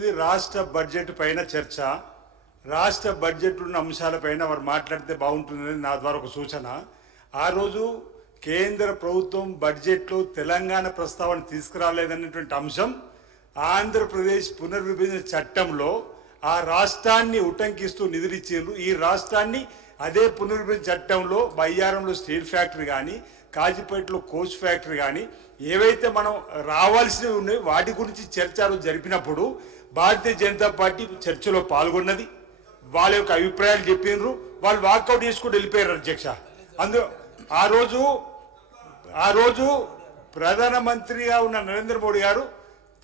జరుగుతున్నది రాష్ట్ర బడ్జెట్ పైన చర్చ. రాష్ట్ర బడ్జెట్ ఉన్న అంశాలపైన వారు మాట్లాడితే బాగుంటుందని నా ద్వారా ఒక సూచన. ఆ రోజు కేంద్ర ప్రభుత్వం బడ్జెట్లో తెలంగాణ ప్రస్తావన తీసుకురాలేదన్నటువంటి అంశం ఆంధ్రప్రదేశ్ పునర్విభజన చట్టంలో ఆ రాష్ట్రాన్ని ఉటంకిస్తూ నిధులిచ్చారు. ఈ రాష్ట్రాన్ని అదే పునర్విభజన చట్టంలో బయ్యారంలో స్టీల్ ఫ్యాక్టరీ కానీ, కాజీపేటలో కోచ్ ఫ్యాక్టరీ కానీ ఏవైతే మనం రావాల్సినవి ఉన్నాయో వాటి గురించి చర్చలు జరిపినప్పుడు భారతీయ జనతా పార్టీ చర్చలో పాల్గొన్నది. వాళ్ళ యొక్క అభిప్రాయాలు చెప్పినారు. వాళ్ళు వాకౌట్ చేసుకుంటూ వెళ్ళిపోయారు అధ్యక్ష. అందులో ఆ రోజు ప్రధానమంత్రిగా ఉన్న నరేంద్ర మోడీ గారు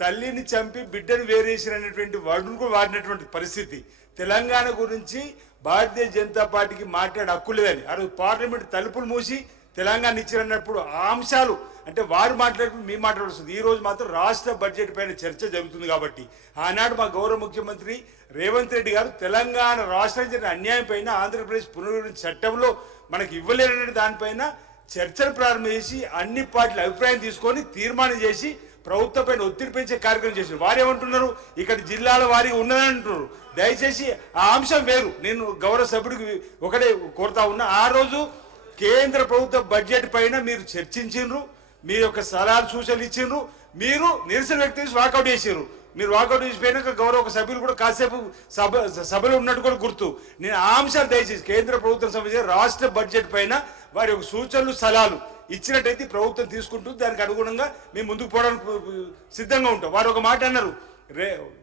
తల్లిని చంపి బిడ్డను వేరేసినటువంటి వర్డును వాడినటువంటి పరిస్థితి. తెలంగాణ గురించి భారతీయ జనతా పార్టీకి మాట్లాడే హక్కు లేదని ఆ రోజు పార్లమెంట్ తలుపులు మూసి తెలంగాణ ఇచ్చినప్పుడు ఆ అంశాలు అంటే వారు మాట్లాడుకుని మీ మాట్లాడుతుంది. ఈ రోజు మాత్రం రాష్ట్ర బడ్జెట్ పైన చర్చ జరుగుతుంది కాబట్టి ఆనాడు మా గౌరవ ముఖ్యమంత్రి రేవంత్ రెడ్డి గారు తెలంగాణ రాష్ట్రం జరిగిన అన్యాయం పైన ఆంధ్రప్రదేశ్ పునర్విభజన చట్టంలో మనకి ఇవ్వలేనటువంటి దానిపైన చర్చలు ప్రారంభించి అన్ని పార్టీల అభిప్రాయం తీసుకొని తీర్మానం చేసి ప్రభుత్వం పైన ఒత్తిడి పెంచే కార్యక్రమం చేశారు. వారు ఏమంటున్నారు, ఇక్కడ జిల్లాల వారిగా ఉన్నదని అంటున్నారు. దయచేసి ఆ అంశం వేరు. నేను గౌరవ సభ్యుడికి ఒకటే కోరుతా ఉన్నా, ఆ రోజు కేంద్ర ప్రభుత్వ బడ్జెట్ పైన మీరు చర్చించారు, మీ యొక్క సలహాలు సూచనలు ఇచ్చిండ్రు, మీరు నిరసన వ్యక్తం చేసి వాకౌట్ చేసారు. మీరు వాకౌట్ చేసిపోయినాక గౌరవ ఒక సభ్యులు కూడా కాసేపు సభలో ఉన్నట్టు కూడా గుర్తు. నేను ఆ అంశాలు దయచేసి కేంద్ర ప్రభుత్వం సంబంధించిన రాష్ట్ర బడ్జెట్ పైన వారి యొక్క సూచనలు సలహాలు ఇచ్చినట్టయితే ప్రభుత్వం తీసుకుంటుంది. దానికి అనుగుణంగా మేము ముందుకు పోవడానికి సిద్ధంగా ఉంటాం. వారు ఒక మాట అన్నారు,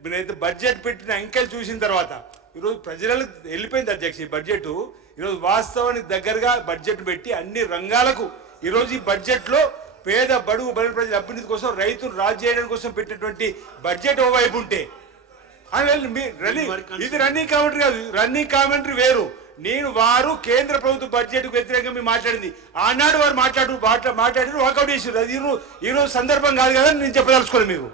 మీరైతే బడ్జెట్ పెట్టిన అంకెలు చూసిన తర్వాత ఈరోజు ప్రజలకు వెళ్ళిపోయింది అధ్యక్ష. ఈ బడ్జెట్ ఈరోజు వాస్తవానికి దగ్గరగా బడ్జెట్ పెట్టి అన్ని రంగాలకు ఈరోజు ఈ బడ్జెట్లో పేద బడుగు బలిన ప్రజల అభ్యున్నతి కోసం రైతులు రాజు చేయడం కోసం పెట్టినటువంటి బడ్జెట్ ఓవైపు ఉంటే ఇది రన్నింగ్ కామెంటరీ కాదు. రన్నింగ్ కామెంటరీ వేరు. వారు కేంద్ర ప్రభుత్వ బడ్జెట్ కు వ్యతిరేకంగా మీరు మాట్లాడింది ఆనాడు వారు మాట్లాడారు వాకౌట్ చేసారు. అది ఈరోజు సందర్భం కాదు కదా నేను చెప్పదలుచుకోను మీకు.